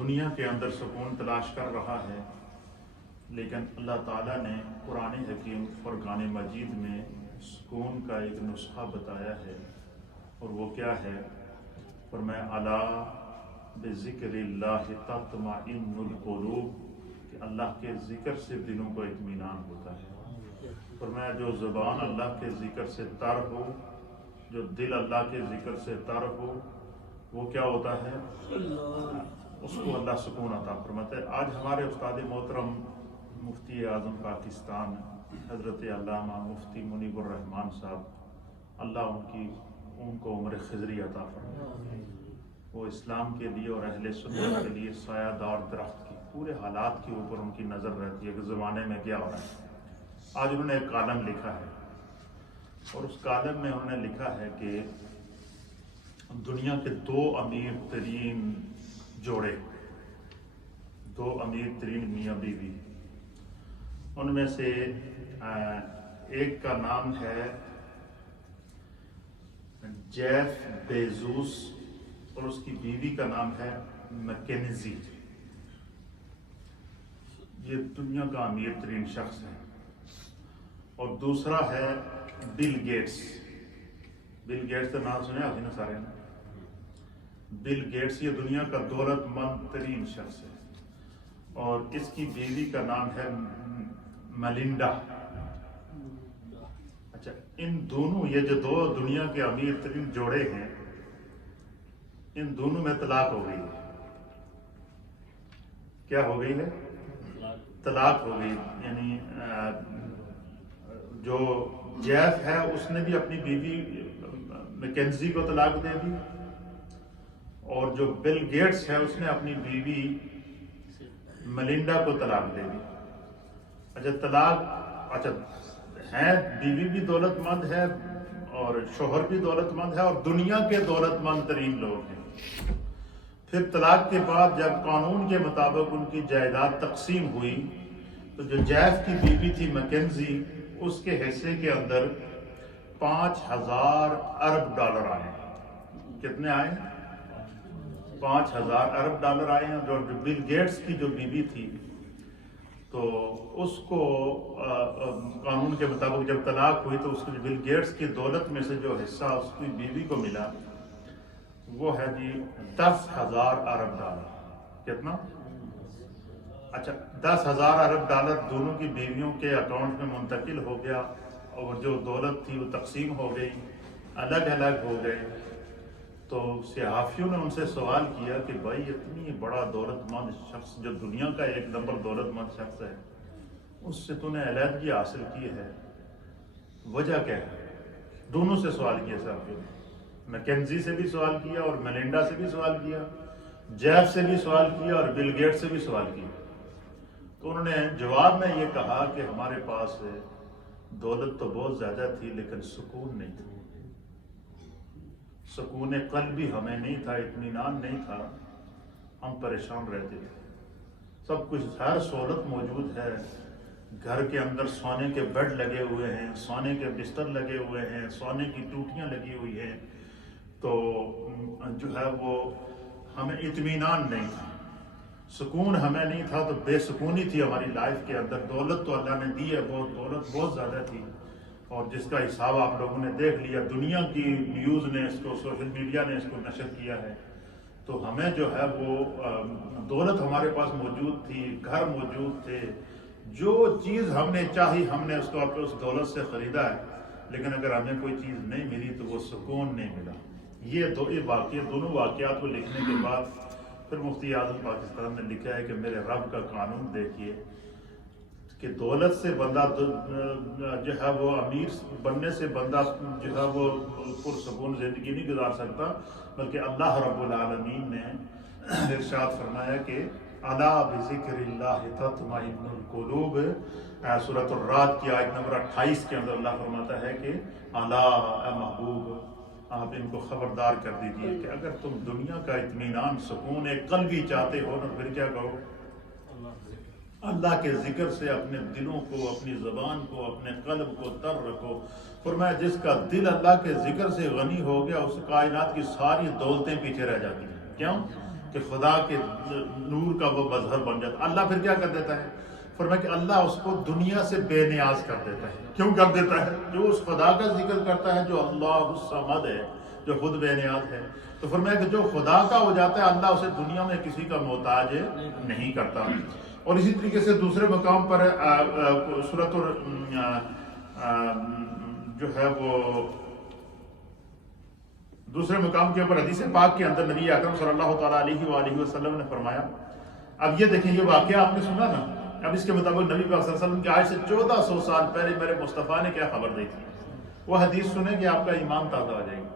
دنیا کے اندر سکون تلاش کر رہا ہے، لیکن اللہ تعالیٰ نے قرآن حکیم فرقان مجید میں سکون کا ایک نسخہ بتایا ہے، اور وہ کیا ہے؟ فرمایا الا بذکر اللہ تطمئن القلوب، کہ اللہ کے ذکر سے دلوں کو اطمینان ہوتا ہے۔ فرمایا جو زبان اللہ کے ذکر سے تر ہو، جو دل اللہ کے ذکر سے تر ہو، وہ کیا ہوتا ہے؟ اس کو اللہ سکون عطا فرماتا ہے۔ آج ہمارے استاد محترم مفتی اعظم پاکستان حضرت علامہ مفتی منیب الرحمان صاحب، اللہ ان کو عمر خضری عطا فرمائے۔ وہ اسلام کے لیے اور اہل سنت کے لیے سایہ دار درخت کی پورے حالات کے اوپر ان کی نظر رہتی ہے کہ زمانے میں کیا ہو رہا ہے۔ آج انہوں نے ایک کالم لکھا ہے، اور اس کالم میں انہوں نے لکھا ہے کہ دنیا کے دو امیر ترین جوڑے، دو امیر ترین میاں بیوی، ان میں سے ایک کا نام ہے جیف بیزوس اور اس کی بیوی کا نام ہے مکینزی۔ یہ دنیا کا امیر ترین شخص ہے۔ اور دوسرا ہے بل گیٹس۔ بل گیٹس کا نام سنے آپ نے سارے نے؟ بل گیٹس یہ دنیا کا دولت مند ترین شخص ہے، اور اس کی بیوی کا نام ہے ملنڈا۔ اچھا، ان دونوں، یہ جو دو دنیا کے امیر ترین جوڑے ہیں، ان دونوں میں طلاق ہو گئی ہے۔ کیا ہو گئی ہے؟ طلاق ہو گئی۔ یعنی جو جیف ہے اس نے بھی اپنی بیوی مکینزی کو طلاق دے دی، اور جو بل گیٹس ہے اس نے اپنی بیوی ملنڈا کو طلاق دے دی۔ اچھا اچھا ہے، بیوی بھی دولت مند ہے اور شوہر بھی دولت مند ہے، اور دنیا کے دولت مند ترین لوگ ہیں۔ پھر طلاق کے بعد جب قانون کے مطابق ان کی جائیداد تقسیم ہوئی، تو جو جیف کی بیوی تھی مکینزی، اس کے حصے کے اندر 5,000 ارب ڈالر آئے۔ کتنے آئے؟ 5,000 ارب ڈالر آئے ہیں۔ جو بل گیٹس کی جو بیوی تھی، تو اس کو قانون کے مطابق جب طلاق ہوئی تو اس کو بل گیٹس کی دولت میں سے جو حصہ اس کی بیوی کو ملا وہ ہے جی 10,000 ارب ڈالر۔ کتنا؟ اچھا، 10,000 ارب ڈالر دونوں کی بیویوں کے اکاؤنٹ میں منتقل ہو گیا، اور جو دولت تھی وہ تقسیم ہو گئی، الگ الگ ہو گئے۔ تو صحافیوں نے ان سے سوال کیا کہ بھائی اتنی بڑا دولت مند شخص، جو دنیا کا ایک نمبر دولت مند شخص ہے، اس سے تو نے علیحدگی حاصل کی ہے، وجہ کیا ہے؟ دونوں سے سوال کیا صحافیوں نے، مکینزی سے بھی سوال کیا اور میلنڈا سے بھی سوال کیا، جیف سے بھی سوال کیا اور بل گیٹ سے بھی سوال کیا۔ تو انہوں نے جواب میں یہ کہا کہ ہمارے پاس دولت تو بہت زیادہ تھی لیکن سکون نہیں تھا، سکون قلب بھی ہمیں نہیں تھا، اطمینان نہیں تھا، ہم پریشان رہتے تھے۔ سب کچھ، ہر سہولت موجود ہے، گھر کے اندر سونے کے بیڈ لگے ہوئے ہیں، سونے کے بستر لگے ہوئے ہیں، سونے کی ٹوٹیاں لگی ہوئی ہیں، تو جو ہے وہ ہمیں اطمینان نہیں تھا، سکون ہمیں نہیں تھا، تو بے سکونی تھی ہماری لائف کے اندر۔ دولت تو اللہ نے دی ہے، بہت دولت بہت زیادہ تھی، اور جس کا حساب آپ لوگوں نے دیکھ لیا، دنیا کی نیوز نے اس کو، سوشل میڈیا نے اس کو نشر کیا ہے۔ تو ہمیں جو ہے وہ دولت ہمارے پاس موجود تھی، گھر موجود تھے، جو چیز ہم نے چاہی ہم نے اس کو اس دولت سے خریدا ہے، لیکن اگر ہمیں کوئی چیز نہیں ملی تو وہ سکون نہیں ملا۔ یہ دونوں واقعات کو لکھنے کے بعد پھر مفتی اعظم پاکستان نے لکھا ہے کہ میرے رب کا قانون دیکھیے کہ دولت سے بندہ جو ہے وہ امیر بننے سے بندہ جو ہے وہ پرسکون زندگی نہیں گزار سکتا، بلکہ اللہ رب العالمین نے ارشاد فرمایا کہ الا بذکر اللہ تطمئن القلوب۔ سورۃ الرعد کی آیت نمبر 28 کے اندر اللہ فرماتا ہے کہ الا، اے محبوب، آپ ان کو خبردار کر دیجئے کہ اگر تم دنیا کا اطمینان، سکون قلبی چاہتے ہو نا، پھر کیا کرو؟ اللہ کے ذکر سے اپنے دلوں کو، اپنی زبان کو، اپنے قلب کو تر رکھو۔ فرمایا جس کا دل اللہ کے ذکر سے غنی ہو گیا، اس کائنات کی ساری دولتیں پیچھے رہ جاتی ہیں۔ کیوں؟ کہ خدا کے نور کا وہ مظہر بن جاتا. اللہ پھر کیا کر دیتا ہے؟ فرمایا کہ اللہ اس کو دنیا سے بے نیاز کر دیتا ہے. کیوں کر دیتا ہے؟ جو اس خدا کا ذکر کرتا ہے جو اللہ الصمد ہے، جو خود بے نیاز ہے، تو فرمایا کہ جو خدا کا ہو جاتا ہے اللہ اسے دنیا میں کسی کا محتاج نہیں کرتا. اور اسی طریقے سے دوسرے مقام پر سورۃ جو ہے وہ دوسرے مقام کے اوپر حدیث پاک کے اندر نبی اکرم صلی اللہ تعالیٰ علیہ وآلہ وسلم نے فرمایا. اب یہ دیکھیں، یہ واقعہ آپ نے سنا نا، اب اس کے مطابق نبی پاک صلی اللہ علیہ وسلم کی آج سے 1400 سال پہلے میرے مصطفیٰ نے کیا خبر دی تھی، وہ حدیث سنیں کہ آپ کا ایمان تازہ ہو جائے گا.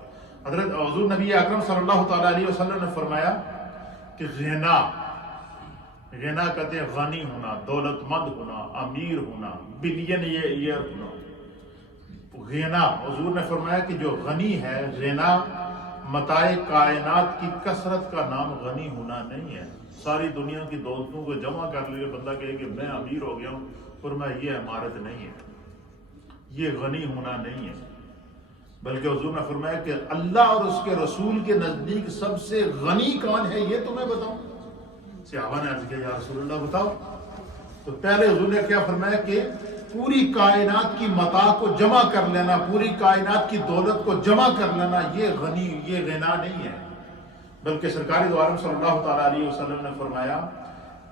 حضرت حضور نبی اکرم صلی اللہ تعالیٰ علیہ وسلم نے فرمایا کہ غنا کہتے ہیں غنی ہونا، دولت مند ہونا، امیر ہونا، بلین ایئر ہونا. غنا، حضور نے فرمایا کہ جو غنی ہے، غنا متاع کائنات کی کثرت کا نام غنی ہونا نہیں ہے. ساری دنیا کی دولتوں کو جمع کر لیے بندہ کہے کہ میں امیر ہو گیا ہوں، فرمایا یہ عمارت نہیں ہے، یہ غنی ہونا نہیں ہے. بلکہ حضور نے فرمایا کہ اللہ اور اس کے رسول کے نزدیک سب سے غنی کون ہے یہ تمہیں بتاؤں. صحابہ نے عرض کیا یا رسول اللہ بتاؤ. تو پہلے حضور نے کیا فرمایا کہ پوری کائنات کی متاع کو جمع کر لینا، پوری کائنات کی دولت کو جمع کر لینا، یہ غنا نہیں ہے. بلکہ سرکار دو عالم صلی اللہ تعالیٰ علیہ وسلم نے فرمایا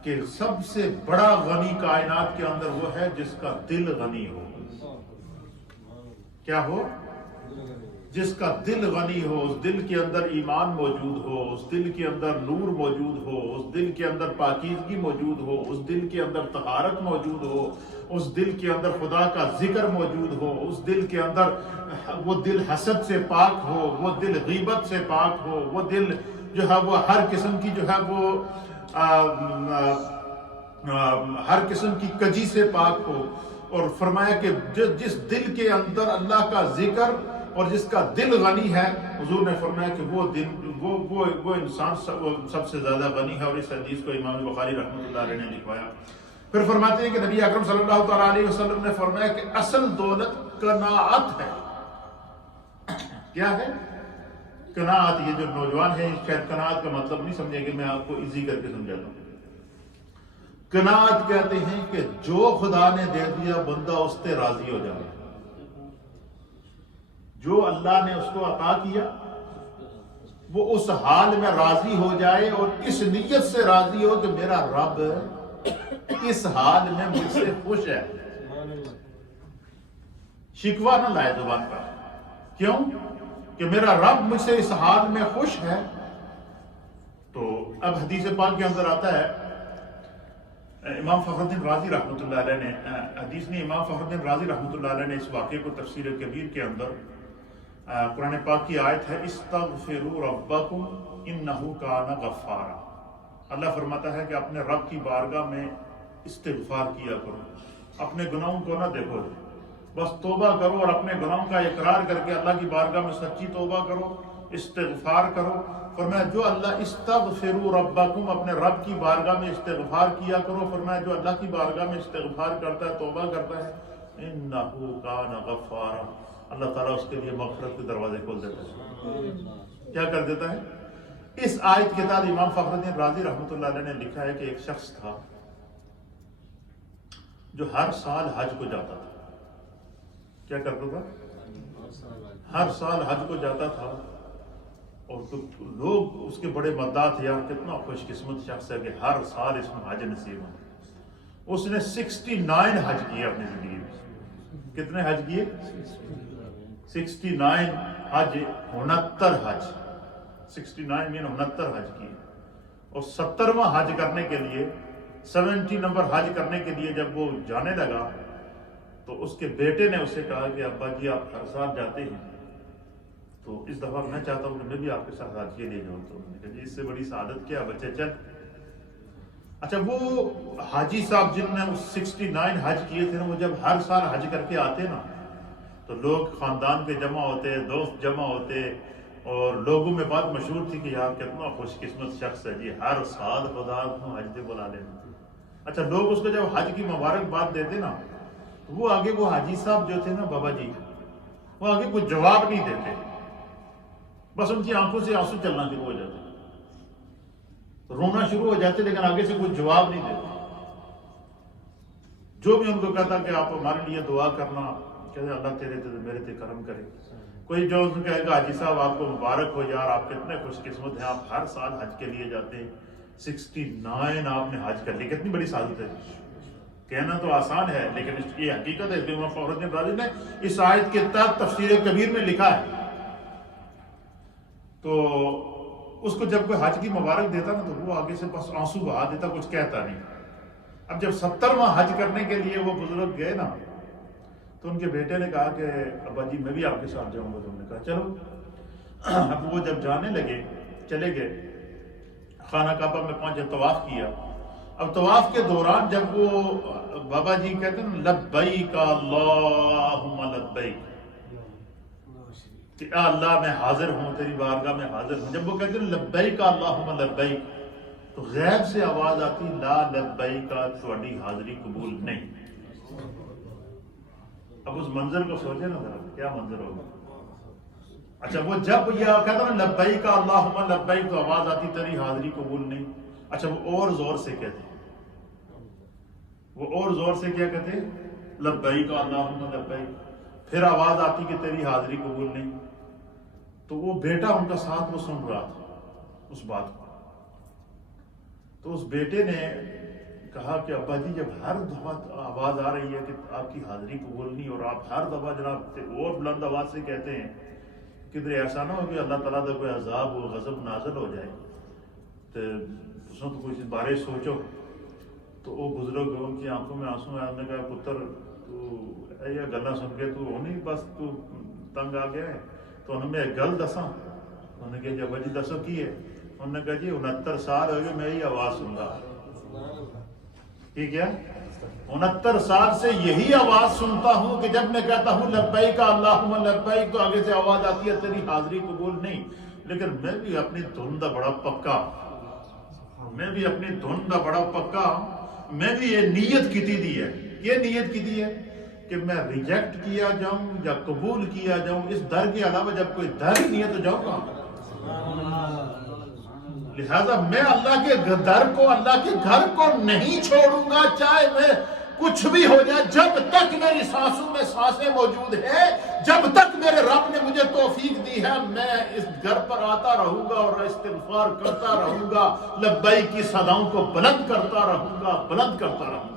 کہ سب سے بڑا غنی کائنات کے اندر وہ ہے جس کا دل غنی ہو. کیا ہو؟ جس کا دل غنی ہو، اس دل کے اندر ایمان موجود ہو، اس دل کے اندر نور موجود ہو، اس دل کے اندر پاکیزگی موجود ہو، اس دل کے اندر طہارت موجود ہو، اس دل کے اندر خدا کا ذکر موجود ہو، اس دل کے اندر وہ دل حسد سے پاک ہو، وہ دل غیبت سے پاک ہو، وہ دل جو ہے وہ ہر قسم کی جو ہے وہ ہر قسم کی کجی سے پاک ہو. اور فرمایا کہ جس دل کے اندر اللہ کا ذکر اور جس کا دل غنی ہے، حضور نے فرمایا کہ وہ دل وہ انسان سب سے زیادہ غنی ہے. اور اس حدیث کو امام بخاری رحمۃ اللہ علیہ نے لکھوایا. پھر فرماتے ہیں کہ نبی اکرم صلی اللہ تعالیٰ علیہ وسلم نے فرمایا کہ اصل دولت قناعت ہے. کیا ہے؟ قناعت. یہ جو نوجوان ہیں شاید قناعت کا مطلب نہیں سمجھے کہ میں آپ کو ایزی کر کے سمجھاتا ہوں. قناعت کہتے ہیں کہ جو خدا نے دے دیا بندہ اس سے راضی ہو جائے. جو اللہ نے اس کو عطا کیا وہ اس حال میں راضی ہو جائے اور اس نیت سے راضی ہو کہ میرا رب اس حال میں مجھ سے خوش ہے. شکوہ نہ لائے زبان پر. کیوں؟ کہ میرا رب مجھ سے اس حال میں خوش ہے. تو اب حدیث پاک کے اندر آتا ہے، امام فخر الدین رازی رحمۃ اللہ علیہ نے حدیث نے امام فخر الدین رازی رحمۃ اللہ علیہ نے اس واقعے کو تفسیر کبیر کے اندر قرآن پاک کی آیت ہے استغفروا ربکم انہ کان غفارا. اللہ فرماتا ہے کہ اپنے رب کی بارگاہ میں استغفار کیا کرو. اپنے گناہوں کو نہ دیکھو، بس توبہ کرو اور اپنے گناہوں کا اقرار کر کے اللہ کی بارگاہ میں سچی توبہ کرو، استغفار کرو. فرمایا جو اللہ استغفروا ربکم، اپنے رب کی بارگاہ میں استغفار کیا کرو. فرمایا جو اللہ کی بارگاہ میں استغفار کرتا ہے، توبہ کرتا ہے، انہ کان غفارا، اللہ تعالیٰ اس کے لیے مغفرت کے دروازے کھول دیتا ہے. کیا کر دیتا ہے؟ اس آیت کے تحت امام فخر الدین رازی رحمۃ اللہ علیہ نے لکھا ہے کہ ایک شخص تھا جو ہر سال حج کو جاتا تھا. کیا کرتا تھا؟ ہر سال حج کو جاتا تھا. اور لوگ اس کے بڑے مداح تھے، یار کتنا خوش قسمت شخص ہے کہ ہر سال اس میں حج نصیب ہو. اس نے 69 حج کیے اپنی زندگی میں. کتنے حج کیے؟ 69 حج، 69 حج. 69 میں 69 حج کیے. اور 70واں حج کرنے کے لیے 70 نمبر حج کرنے کے لیے جب وہ جانے لگا تو اس کے بیٹے نے اسے کہا کہ ابا جی آپ ہر سال جاتے ہیں، تو اس دفعہ میں چاہتا ہوں کہ میں بھی آپ کے ساتھ حج کے لیے جاؤں. تو میں نے کہا جی اس سے بڑی سعادت کیا بچے، چل. اچھا وہ حاجی صاحب جن نے 69 حج کیے تھے نا، وہ جب ہر سال حج کر کے آتے نا تو لوگ خاندان کے جمع ہوتے، دوست جمع ہوتے، اور لوگوں میں بات مشہور تھی کہ یار کتنا خوش قسمت شخص ہے جی، ہر سال خدا کو حج پہ بلا لینا. اچھا لوگ اس کو جب حج کی مبارکباد دیتے نا تو وہ آگے وہ حاجی صاحب جو تھے نا بابا جی، وہ آگے کوئی جواب نہیں دیتے، بس ان کی آنکھوں سے آنسو چلنا شروع ہو جاتے. رونا شروع ہو جاتے لیکن آگے سے کوئی جواب نہیں دیتے. جو بھی ان کو کہتا کہ آپ ہمارے لیے دعا کرنا، کہتے اللہ تیرے میرے تے کرم کرے. کوئی جو ان کہے گا حاجی صاحب آپ کو مبارک ہو یار، آپ کتنے خوش قسمت ہیں، آپ ہر سال حج کے لیے جاتے ہیں. 69 آپ نے حج کر لی، کتنی بڑی سعادت ہے. کہنا تو آسان ہے لیکن اس کی حقیقت ہے. امام فخر الدین رازی نے اس آیت کے تحت تفسیر کبیر میں لکھا ہے. تو اس کو جب کوئی حج کی مبارک دیتا نا تو وہ آگے سے بس آنسو بہا دیتا، کچھ کہتا نہیں. اب جب 70واں حج کرنے کے لیے وہ بزرگ گئے نا تو ان کے بیٹے نے کہا کہ ابا جی میں بھی آپ کے ساتھ جاؤں گا. تو انہوں نے کہا چلو. اب وہ جب جانے لگے چلے گئے، خانہ کعبہ میں پہنچے، طواف کیا. اب طواف کے دوران جب وہ بابا جی کہتے ہیں لبیک اللہم لبیک، کہ اے اللہ میں حاضر ہوں، تیری بارگاہ میں حاضر ہوں. جب وہ کہتے ہیں لبیک اللہم لبیک تو غیب سے آواز آتی لا لبیک، تھوڑی حاضری قبول نہیں. اب اس منظر کو سوچے نا ذرا، کیا منظر ہوگا. اچھا وہ جب یہ کہتا نا لبیک اللہم لبیک تو آواز آتی تیری حاضری قبول نہیں. اچھا وہ اور زور سے کہتے، وہ اور زور سے کیا کہتے لبیک اللہم لبیک، پھر آواز آتی کہ تیری حاضری قبول نہیں. تو وہ بیٹا ان کا ساتھ وہ سن رہا تھا اس بات کو. تو اس بیٹے نے کہا کہ ابا جی جب ہر دفعہ آواز آ رہی ہے کہ آپ کی حاضری قبول نہیں اور آپ ہر دفعہ جناب اور بلند آواز سے کہتے ہیں، کدھر ایسا نہ ہو کہ اللہ تعالیٰ کا کوئی عذاب و غضب نازل ہو جائے، تو کوئی بارے سوچو. تو وہ بزرگ ان کی آنکھوں میں آنسو آئے. نے کہا پتر تو یہ گلا سن کے تو ہونی بس تو تنگ آ گیا ہے. تو انہوں نے ایک گل دساں. انہوں نے کہا جی ابا جی دسو کی ہے. انہوں نے کہا جی 69 سال ہو گئے میں یہی آواز سن رہا. ٹھیک ہے 69 سال سے یہی آواز سنتا ہوں کہ جب میں کہتا ہوں لبیک اللہم لبیک تو آگے سے آواز آتی ہے تیری حاضری قبول نہیں. لیکن میں بھی اپنی دھن دا بڑا پکا، میں بھی اپنی دھن دا بڑا پکا، میں بھی یہ نیت کیتی دی ہے. یہ نیت کیتی ہے کہ میں ریجیکٹ کیا جاؤں یا قبول کیا جاؤں، اس در کے علاوہ جب کوئی در ہی نہیں ہے تو جاؤں گا. لہذا میں اللہ کے در کو، اللہ کے گھر کو نہیں چھوڑوں گا چاہے میں کچھ بھی ہو جائے. جب تک میری سانسوں میں سانسیں موجود ہیں، جب تک میرے رب نے مجھے توفیق دی ہے، میں اس گھر پر آتا رہوں گا اور استغفار کرتا رہوں گا، لبیک کی صداؤں کو بلند کرتا رہوں گا، بلند کرتا رہوں گا.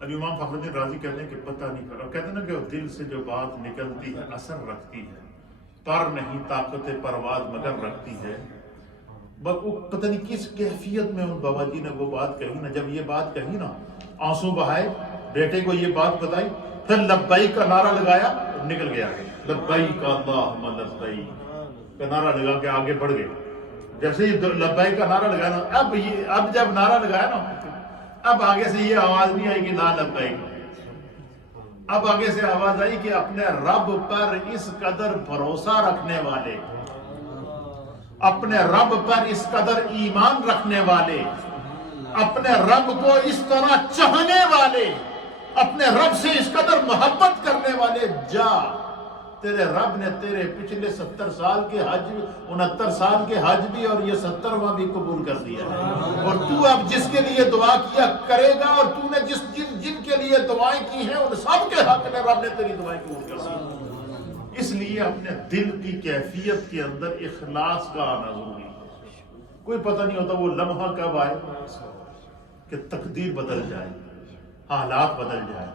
اب امام فخر الدین رازی کہتے ہیں کہ پتہ نہیں کرا، کہتے ہیں نا کہ دل سے جو بات نکلتی ہے اثر رکھتی ہے، پر نہیں طاقت پرواز مگر رکھتی ہے. پتہ نہیں کس کیفیت میں ان بابا جی نے وہ بات کہی نا. جب یہ بات کہی نا آنسو بہائے، بیٹے کو یہ بات بتائی، پھر لبیک کا نعرہ لگایا، نکل گیا لبیک اللہم لبیک کا نعرہ لگا کے آگے بڑھ گئے. جیسے ہی لبیک کا نعرہ لگایا نا، اب جب نعرہ لگایا نا اب آگے سے یہ آواز نہیں آئی کہ لا لبیک. اب آگے سے آواز آئی کہ اپنے رب پر اس قدر بھروسہ رکھنے والے، اپنے رب پر اس قدر ایمان رکھنے والے، اپنے رب کو اس طرح چاہنے والے، اپنے رب سے اس قدر محبت کرنے والے، جا تیرے رب نے تیرے پچھلے 70 سال کے حج، 69 سال کے حج بھی اور یہ 70واں بھی قبول کر دیا ہے. اور تو اب جس کے لیے دعا کیا کرے گا، اور تو نے جن کے لیے دعائیں کی ہیں ان سب کے حق میں رب نے تیری دعائیں قبول کر دی. اس لیے اپنے دل کی کیفیت کے اندر اخلاص کا آنا ضروری ہے. کوئی پتہ نہیں ہوتا وہ لمحہ کب آئے کہ تقدیر بدل جائے، حالات بدل جائے.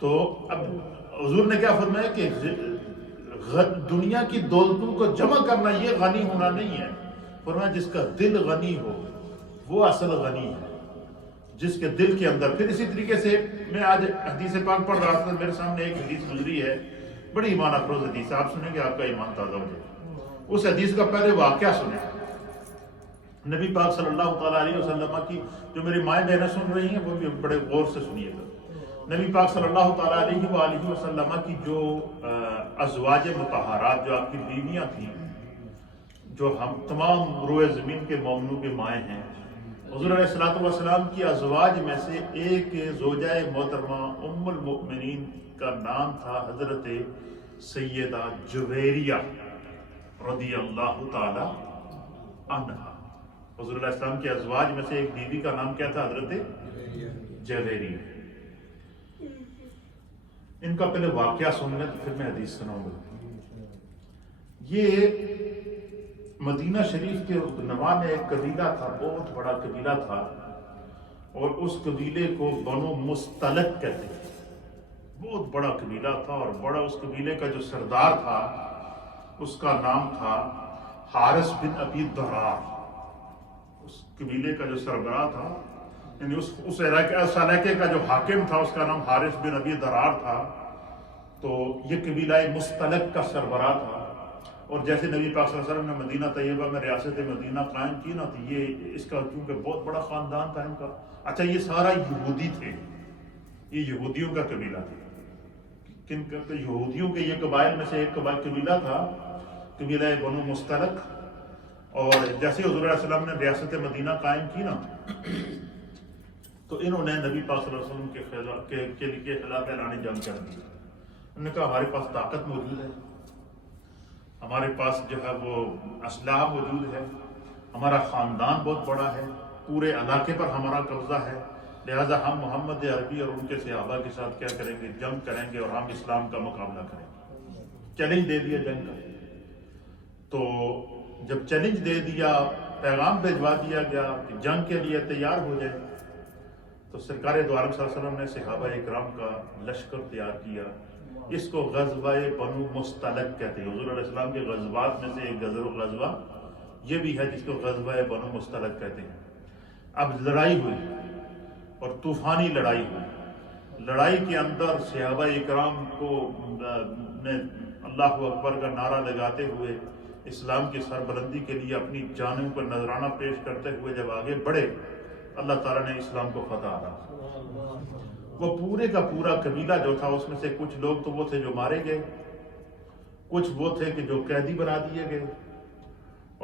تو اب حضور نے کیا فرمایا کہ دنیا کی دولتوں کو جمع کرنا یہ غنی ہونا نہیں ہے. فرمایا جس کا دل غنی ہو وہ اصل غنی ہے، جس کے دل کے اندر. پھر اسی طریقے سے میں آج حدیث پاک پڑھ رہا تھا، میرے سامنے ایک حدیث گزری ہے، بڑی ایمان افروز حدیث. آپ سنیں گے آپ کا ایمان تازہ ہو جائے. اس حدیث کا پہلے واقعہ سنیں. نبی پاک صلی اللہ تعالیٰ علیہ وسلم کی، جو میری مائیں بہنیں سن رہی ہیں وہ بھی بڑے غور سے سنیے گا. نبی پاک صلی اللہ تعالیٰ علیہ وآلہ وسلم کی جو ازواج مطہرات، جو آپ کی بیویاں تھیں، جو ہم تمام روئے زمین کے مومنوں کے مائیں ہیں، حضور علیہ الصلوۃ والسلام کی ازواج میں سے ایک زوجہ محترمہ ام المؤمنین کا نام تھا حضرت سیدہ جویریہ رضی اللہ تعالی عنہا. حضور علیہ السلام کے ازواج میں سے ایک بیوی کا نام کیا تھا؟ حضرت جویریہ. ان کا پہلے واقعہ سن لیں تو پھر میں حدیث سناؤں گا. یہ مدینہ شریف کے رکنوا میں ایک قبیلہ تھا، بہت بڑا قبیلہ تھا، اور اس قبیلے کو بنو مستلق کہتے ہیں. بہت بڑا قبیلہ تھا، اور بڑا اس قبیلے کا جو سردار تھا اس کا نام تھا حارث بن ابی ضرار. اس قبیلے کا جو سربراہ تھا، یعنی اس علاقے کا جو حاکم تھا اس کا نام حارث بن ابی ضرار تھا. تو یہ قبیلہ مستلق کا سربراہ تھا. اور جیسے نبی پاک صلی اللہ علیہ وسلم نے مدینہ طیبہ میں ریاست مدینہ قائم کی نا، تو یہ اس کا کیونکہ بہت بڑا خاندان تھا ان کا. اچھا، یہ سارا یہودی تھے، یہ یہودیوں کا قبیلہ تھا. کن کا؟ یہودیوں کے یہ قبائل میں سے ایک قبیلہ تھا، قبیلہ بنو مستلق. اور جیسے حضور علیہ السلام نے ریاست مدینہ قائم کی نا، تو انہوں نے نبی پاک صلی اللہ علیہ وسلم کے خلاف اعلان جنگ کر دی. انہوں نے کہا ہمارے پاس طاقت موجود ہے، ہمارے پاس جو ہے وہ اسلحہ موجود ہے، ہمارا خاندان بہت بڑا ہے، پورے علاقے پر ہمارا قبضہ ہے، لہٰذا ہم محمد عربی اور ان کے صحابہ کے ساتھ کیا کریں گے؟ جنگ کریں گے، اور ہم اسلام کا مقابلہ کریں گے. چیلنج دے دیا جنگ کا. تو جب چیلنج دے دیا، پیغام بھیجوا دیا گیا کہ جنگ کے لیے تیار ہو جائے، تو سرکار دو عالم صلی اللہ علیہ وسلم نے صحابہ اکرام کا لشکر تیار کیا. اس کو غزوہ بنو مستلق کہتے ہیں. حضور علیہ السلام کے غزوات میں سے ایک غزوہ یہ بھی ہے جس کو غزوہ بنو مستلق کہتے ہیں. اب لڑائی ہوئی، اور طوفانی لڑائی ہوئی. لڑائی کے اندر صحابہ اکرام کو نے اللہ اکبر کا نعرہ لگاتے ہوئے اسلام کی سربلندی کے لیے اپنی جانوں کو نذرانہ پیش کرتے ہوئے جب آگے بڑھے، اللہ تعالیٰ نے اسلام کو فتح عطا. وہ پورے کا پورا قبیلہ جو تھا، اس میں سے کچھ لوگ تو وہ تھے جو مارے گئے، کچھ وہ تھے کہ جو قیدی بنا دیے گئے،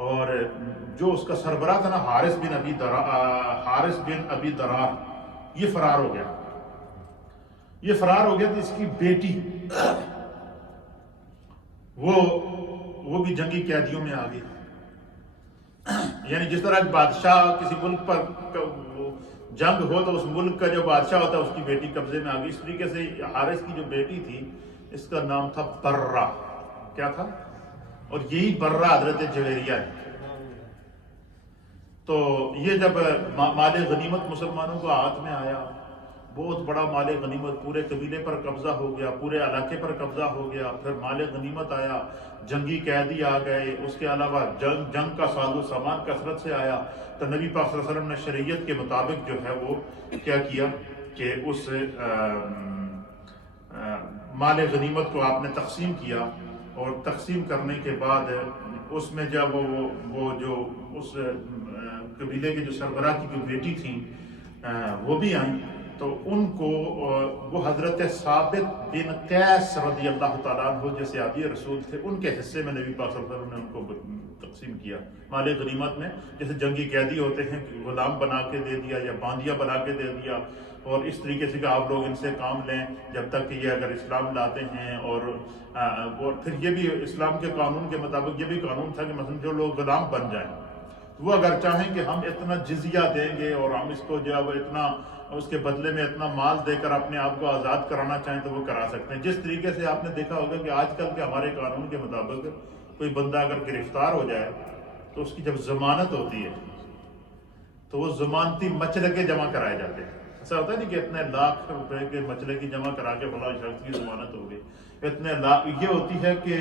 اور جو اس کا سربراہ تھا نا حارث بن ابی ضرار، یہ فرار ہو گیا. یہ فرار ہو گیا تو اس کی بیٹی وہ بھی جنگی قیدیوں میں آ گئی. یعنی جس طرح ایک بادشاہ کسی ملک پر جنگ ہو تو اس ملک کا جو بادشاہ ہوتا ہے اس کی بیٹی قبضے میں آ گئی. اس طریقے سے حارث کی جو بیٹی تھی اس کا نام تھا برہ. کیا تھا؟ اور یہی برہ حضرت جویریہ ہے. تو یہ جب مال غنیمت مسلمانوں کو ہاتھ میں آیا، بہت بڑا مال غنیمت، پورے قبیلے پر قبضہ ہو گیا، پورے علاقے پر قبضہ ہو گیا. پھر مال غنیمت آیا، جنگی قیدی آ گئے، اس کے علاوہ جنگ کا ساز و سامان کثرت سے آیا. تو نبی پاک صلی اللہ علیہ وسلم نے شریعت کے مطابق جو ہے وہ کیا کیا کہ اس مال غنیمت کو آپ نے تقسیم کیا. اور تقسیم کرنے کے بعد اس میں جب وہ جو اس قبیلے کے جو سربراہ کی جو بیٹی تھیں وہ بھی آئیں، تو ان کو وہ حضرت ثابت بن قیس رضی اللہ تعالیٰ عنہ جو صحابی رسول تھے، ان کے حصے میں نبی پاک صلی اللہ علیہ وسلم نے ان کو تقسیم کیا مال غنیمت میں. جیسے جنگی قیدی ہوتے ہیں، غلام بنا کے دے دیا یا باندیا بنا کے دے دیا، اور اس طریقے سے کہ آپ لوگ ان سے کام لیں جب تک کہ یہ اگر اسلام لاتے ہیں. اور پھر یہ بھی اسلام کے قانون کے مطابق یہ بھی قانون تھا کہ مثلا جو لوگ غلام بن جائیں وہ اگر چاہیں کہ ہم اتنا جزیہ دیں گے اور ہم اس کو جو ہے وہ اتنا اس کے بدلے میں اتنا مال دے کر اپنے آپ کو آزاد کرانا چاہیں تو وہ کرا سکتے ہیں. جس طریقے سے آپ نے دیکھا ہوگا کہ آج کل کے ہمارے قانون کے مطابق کوئی بندہ اگر گرفتار ہو جائے تو اس کی جب ضمانت ہوتی ہے تو وہ ضمانتی مچلقے جمع کرائے جاتے ہیں. ایسا ہوتا ہے نہیں کہ اتنے لاکھ روپے کے مچلقے جمع کرا کے فلاں شخص کی ضمانت ہو گئی، اتنے لاکھ. یہ ہوتی ہے کہ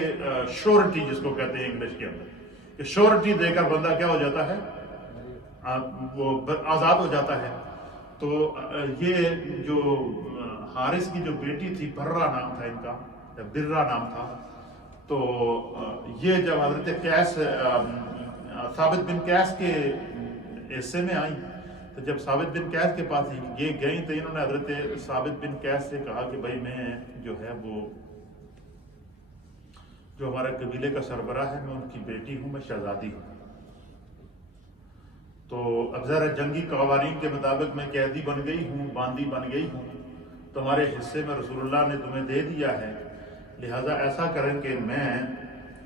شورٹی جس کو کہتے ہیں انگلش کے اندر، کہ شورٹی دے کر بندہ کیا ہو جاتا ہے؟ وہ آزاد ہو جاتا ہے. تو یہ جو حارث کی جو بیٹی تھی، برہ نام تھا ان کا، برہ نام تھا. تو یہ جب حضرت قیس ثابت بن قیس کے حصے میں آئیں، تو جب ثابت بن قیس کے پاس یہ گئیں تو انہوں نے حضرت ثابت بن قیس سے کہا کہ بھائی میں جو ہے وہ جو ہمارے قبیلے کا سربراہ ہے، میں ان کی بیٹی ہوں، میں شہزادی ہوں. تو اب ذرا جنگی قوانین کے مطابق میں قیدی بن گئی ہوں، باندی بن گئی ہوں، تمہارے حصے میں رسول اللہ نے تمہیں دے دیا ہے، لہٰذا ایسا کریں کہ میں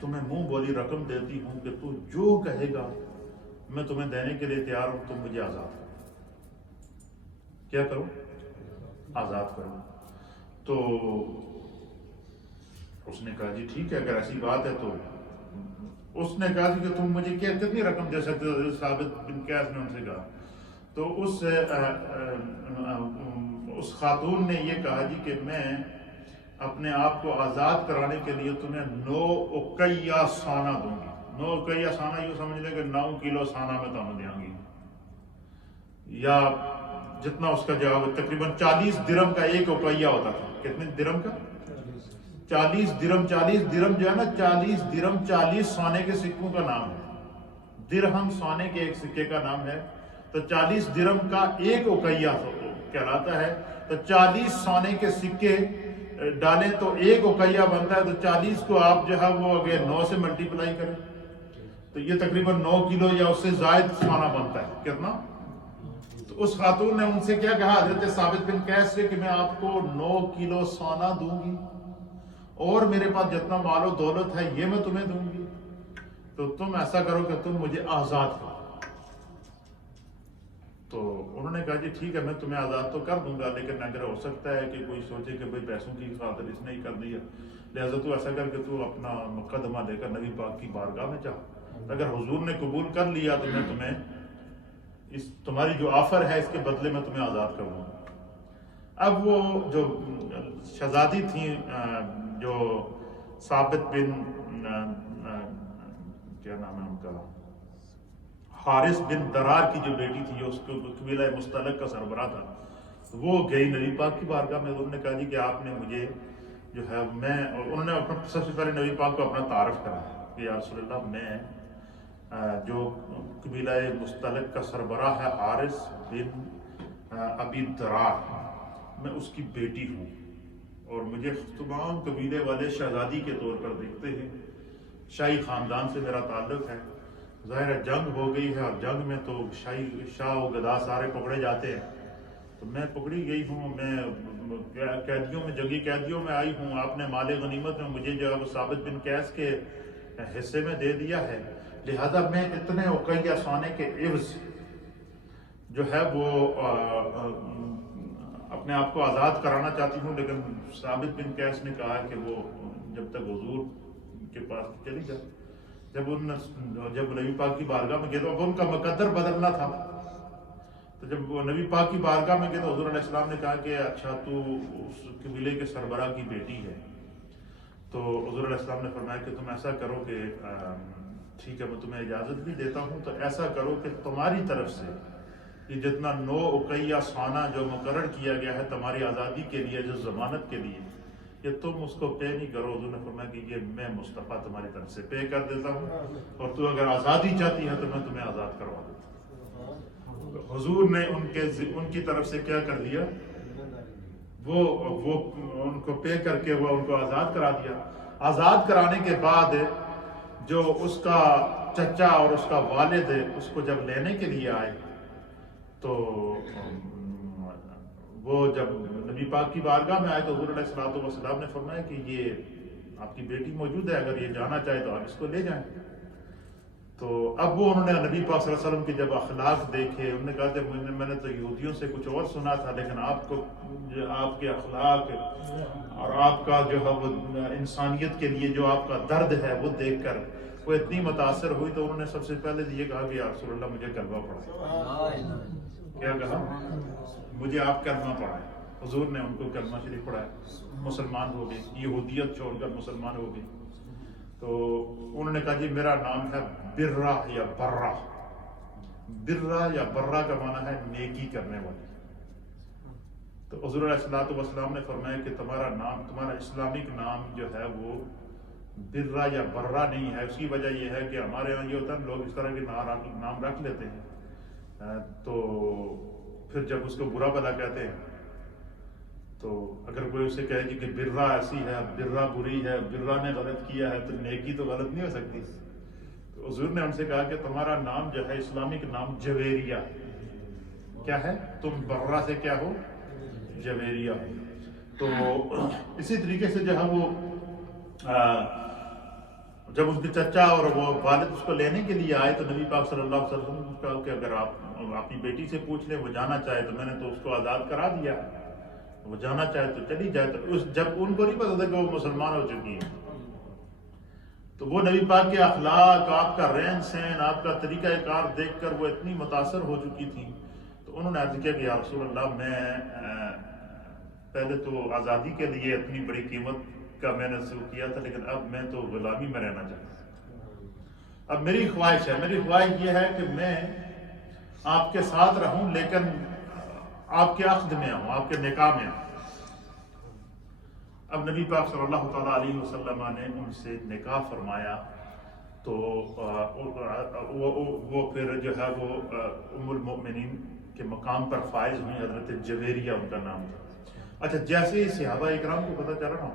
تمہیں منہ بولی رقم دیتی ہوں کہ تو جو کہے گا میں تمہیں دینے کے لیے تیار ہوں، تم مجھے آزاد کرو۔ کیا کرو؟ آزاد کرو۔ تو اس نے کہا جی ٹھیک ہے، اگر ایسی بات ہے تو اس نے کہا کہ تم مجھے کتنی رقم دے سکتے ہو؟ ثابت بن قیس نے ان سے کہا، تو اس خاتون نے یہ کہا جی کہ میں اپنے آپ کو آزاد کرانے کے لیے تمہیں 9 اقیہ سانہ دوں گی۔ 9 اقیہ سانہ یوں سمجھ لیں کہ 9 کلو سانہ میں تمہیں دوں گی، یا جتنا اس کا جواب تقریباً 40 درم کا ایک اقیہ ہوتا تھا۔ کتنے درم کا؟ 40 درم۔ 40 درم جو ہے نا، 40 درم 40 سونے کے سکوں کا نام ہے۔ درہم سونے کے ایک سکے کا نام ہے، تو 40 درم کا ایک اقیہ کہلاتا ہے۔ تو 40 سونے کے سکے ڈالیں تو ایک اقیہ بنتا ہے، تو 40 کو آپ جو ہے وہ اگر 9 سے ملٹیپلائی کریں تو یہ تقریباً 9 کلو یا اس سے زائد سونا بنتا ہے۔ کتنا؟ تو اس خاتون نے ان سے کیا کہا حضرت ثابت بن قیس سے کہ میں آپ کو 9 کلو سونا دوں گی، اور میرے پاس جتنا مال و دولت ہے یہ میں تمہیں دوں گی، تو تم ایسا کرو کہ تم مجھے آزاد کرو۔ تو انہوں نے کہا جی ٹھیک ہے، میں تمہیں آزاد تو کر دوں گا، لیکن اگر ہو سکتا ہے کہ کوئی سوچے کہ بھئی پیسوں کی خاطر اس نے ہی کر دیا، لہذا تو ایسا کر کہ تو اپنا مقدمہ دے کر نبی پاک کی بارگاہ میں چاہ، اگر حضور نے قبول کر لیا تو میں تمہیں تمہاری جو آفر ہے اس کے بدلے میں تمہیں آزاد کر دوں گا۔ اب وہ جو شہزادی تھیں جو ثابت بن کیا نام ہے ان کا، حارث بن درار کی جو بیٹی تھی، جو اس کو قبیلہ مستلق کا سربراہ تھا، وہ گئی نبی پاک کی بارگاہ میں۔ انہوں نے کہا جی کہ آپ نے مجھے جو ہے انہوں نے سب سے پہلے نبی پاک کو اپنا تعارف کرایا کہ یا رسول اللہ، میں جو قبیلہ مستلق کا سربراہ ہے حارث بن ابی درار، میں اس کی بیٹی ہوں، اور مجھے تمام قبیلے والے شہزادی کے طور پر دیکھتے ہیں، شاہی خاندان سے میرا تعلق ہے۔ ظاہر ہے جنگ ہو گئی ہے، اور جنگ میں تو شاہ و گدا سارے پکڑے جاتے ہیں، تو میں پکڑی گئی ہوں، میں قیدیوں میں، جنگی قیدیوں میں آئی ہوں۔ آپ نے مال غنیمت میں مجھے جو ہے وہ ثابت بن قیس کے حصے میں دے دیا ہے، لہذا میں اتنے اقیہ سونے کے عوض جو ہے وہ اپنے آپ کو آزاد کرانا چاہتی ہوں۔ لیکن ثابت بن قیس نے کہا کہ وہ جب تک حضور کے پاس چلی جائے، جب نبی پاک کی بارگاہ میں گئے تو اب ان کا مقدر بدلنا تھا، تو جب وہ نبی پاک کی بارگاہ میں گئے تو حضور علیہ السلام نے کہا کہ اچھا تو اس قبیلے کے سربراہ کی بیٹی ہے، تو حضور علیہ السلام نے فرمایا کہ تم ایسا کرو کہ ٹھیک ہے، میں تمہیں اجازت بھی دیتا ہوں، تو ایسا کرو کہ تمہاری طرف سے یہ جتنا 9 اقیہ سونا جو مقرر کیا گیا ہے تمہاری آزادی کے لیے، جو ضمانت کے لیے، یہ تم اس کو پے نہیں کرو۔ حضور نے فرمایا کہ یہ میں مصطفیٰ تمہاری طرف سے پے کر دیتا ہوں، اور تو اگر آزادی چاہتی ہے تو میں تمہیں آزاد کروا دیتا ہوں۔ حضور نے ان کی طرف سے کیا کر دیا، وہ ان کو پے کر کے وہ ان کو آزاد کرا دیا۔ آزاد کرانے کے بعد جو اس کا چچا اور اس کا والد اس کو جب لینے کے لیے آئے، تو وہ جب نبی پاک کی بارگاہ میں آئے تو حضور علیہ السلام نے فرمایا کہ یہ آپ کی بیٹی موجود ہے، اگر یہ جانا چاہے تو آپ اس کو لے جائیں۔ تو اب وہ انہوں نے نبی پاک صلی اللہ علیہ وسلم کے جب اخلاق دیکھے، انہوں نے کہا کہ میں نے تو یہودیوں سے کچھ اور سنا تھا، لیکن آپ کو آپ کے اخلاق اور آپ کا جو ہے وہ انسانیت کے لیے جو آپ کا درد ہے وہ دیکھ کر وہ اتنی متاثر ہوئی، تو انہوں نے سب سے پہلے یہ کہا کہ یا رسول اللہ مجھے کلمہ پڑھائیں۔ کیا کہا؟ مجھے آپ کلمہ پڑھائیں۔ حضور نے ان کو کلمہ شریف پڑھایا، مسلمان ہو گئے، یہودیت چھوڑ کر مسلمان ہو گئے۔ تو انہوں نے کہا جی میرا نام ہے برہ یا برہ۔ برہ یا برہ کا معنی ہے نیکی کرنے والی۔ تو حضور علیہ السلام نے فرمایا کہ تمہارا نام، تمہارا اسلامک نام جو ہے وہ برہ یا برہ نہیں ہے۔ اس کی وجہ یہ ہے کہ ہمارے یہاں یہ ہوتا ہے لوگ اس طرح کے نام رکھ لیتے ہیں، تو پھر جب اس کو برا بھلا کہتے ہیں، تو اگر کوئی اسے کہے جی کہ برہ ایسی ہے، برہ بری ہے، برہ نے غلط کیا ہے، تو نیکی تو غلط نہیں ہو سکتی۔ تو حضور نے ان سے کہا کہ تمہارا نام جو ہے اسلامک نام جویریہ کیا ہے، تم برہ سے کیا ہو، جویریہ ہو۔ تو اسی طریقے سے جو ہے وہ جب اس کے چچا اور وہ والد اس کو لینے کے لیے آئے تو نبی پاک صلی اللہ علیہ وسلم نے کہا کہ اگر آپ اپنی بیٹی سے پوچھ لیں وہ جانا چاہے تو میں نے تو اس کو آزاد کرا دیا، وہ جانا چاہے تو چلی جائے۔ تو جب ان کو نہیں پتا تھا کہ وہ مسلمان ہو چکی ہیں، تو وہ نبی پاک کے اخلاق، آپ کا رہن سہن، آپ کا طریقہ کار دیکھ کر وہ اتنی متاثر ہو چکی تھیں، تو انہوں نے عرض کیا کہ یا رسول اللہ، میں پہلے تو آزادی کے لیے اتنی بڑی قیمت کا میں نے سلوک کیا تھا، لیکن اب میں تو غلامی میں رہنا چاہتا ہوں۔ اب میری خواہش یہ ہے کہ میں آپ کے ساتھ رہوں، لیکن آپ کے عقد میں ہوں، آپ کے نکاح میں ہوں۔ اب نبی پاک صلی اللہ تعالیٰ علیہ وسلم نے ان سے نکاح فرمایا، تو وہ پھر جو ہے وہ ام المؤمنین کے مقام پر فائز ہوئی، حضرت جویریہ ان کا نام تھا۔ اچھا، جیسے ہی صحابہ اکرام کو پتہ چلا نا،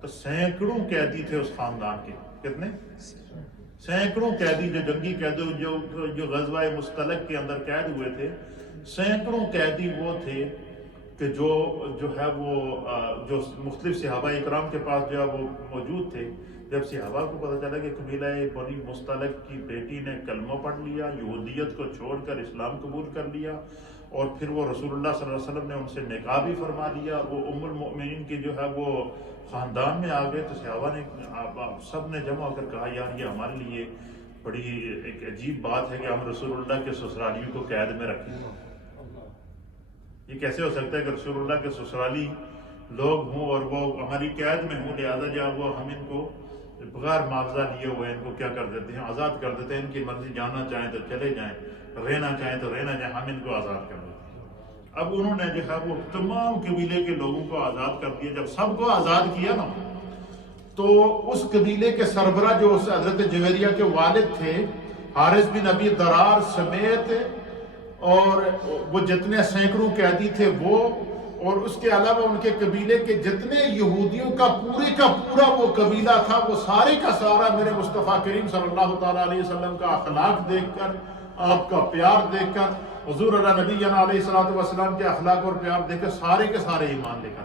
تو سینکڑوں قیدی تھے اس خاندان کے، کتنے؟ سینکڑوں قیدی، جو جنگی قیدی، جو غزوہ مستلق کے اندر قید ہوئے تھے، سینکڑوں قیدی وہ تھے کہ جو ہے وہ جو مختلف صحابہ اکرام کے پاس جو ہے وہ موجود تھے۔ جب صحابہ کو پتہ چلا کہ قبیلہ بنی مستلق کی بیٹی نے کلمہ پڑھ لیا، یہودیت کو چھوڑ کر اسلام قبول کر لیا، اور پھر وہ رسول اللہ صلی اللہ علیہ وسلم نے ان سے نکاح بھی فرما لیا، وہ ام المؤمنین کی جو ہے وہ خاندان میں آ گئے، تو صحابہ نے سب نے جمع ہو کر کہا یار یہ ہمارے لیے بڑی ایک عجیب بات ہے کہ ہم رسول اللہ کے سسرالیوں کو قید میں رکھیں۔ یہ کیسے ہو سکتا ہے کہ رسول اللہ کے سسرالی لوگ ہوں اور وہ ہماری قید میں ہوں، لہٰذا جب وہ ہم ان کو بغیر معاوضہ لیے ہوئے ان کو کیا کر دیتے ہیں، آزاد کر دیتے ہیں، ان کی مرضی، جانا چاہیں تو چلے جائیں، رہنا چاہیں تو رہنا جائیں، ہم ان کو آزاد کر دیتے ہیں۔ اب انہوں نے جو ہے وہ تمام قبیلے کے لوگوں کو آزاد کر دیا۔ جب سب کو آزاد کیا نا، تو اس قبیلے کے سربراہ جو اس حضرت جویریہ کے والد تھے، حارث بن ابی درار سمیت، اور وہ جتنے سینکڑوں قیدی تھے وہ، اور اس کے علاوہ ان کے قبیلے کے جتنے یہودیوں کا پورا وہ قبیلہ تھا، وہ سارے کا سارا میرے مصطفیٰ کریم صلی اللہ تعالیٰ علیہ وسلم کا اخلاق دیکھ کر، آپ کا پیار دیکھ کر، حضور علیہ نبی علیہ السلام کے اخلاق اور پیار دیکھ کر سارے کے سارے ایمان لے کر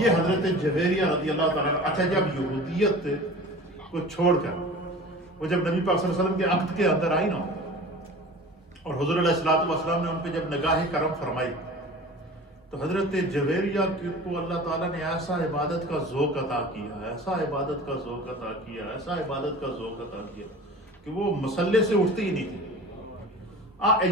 یہ حضرت جویریہ رضی اللہ تعالیٰ۔ اچھا، جب یہودیت کو چھوڑ کر وہ جب نبی پاک صلی اللہ علیہ وسلم کے عقد کے اندر آئی نا، اور حضور علیہ السلام نے ان پہ جب نگاہ کرم فرمائی، تو حضرت جویریہ کو اللہ تعالیٰ نے ایسا عبادت کا ذوق عطا کیا، ایسا عبادت کا ذوق عطا کیا، ایسا عبادت کا ذوق عطا کیا کہ وہ مصلے سے اٹھتی ہی نہیں تھی۔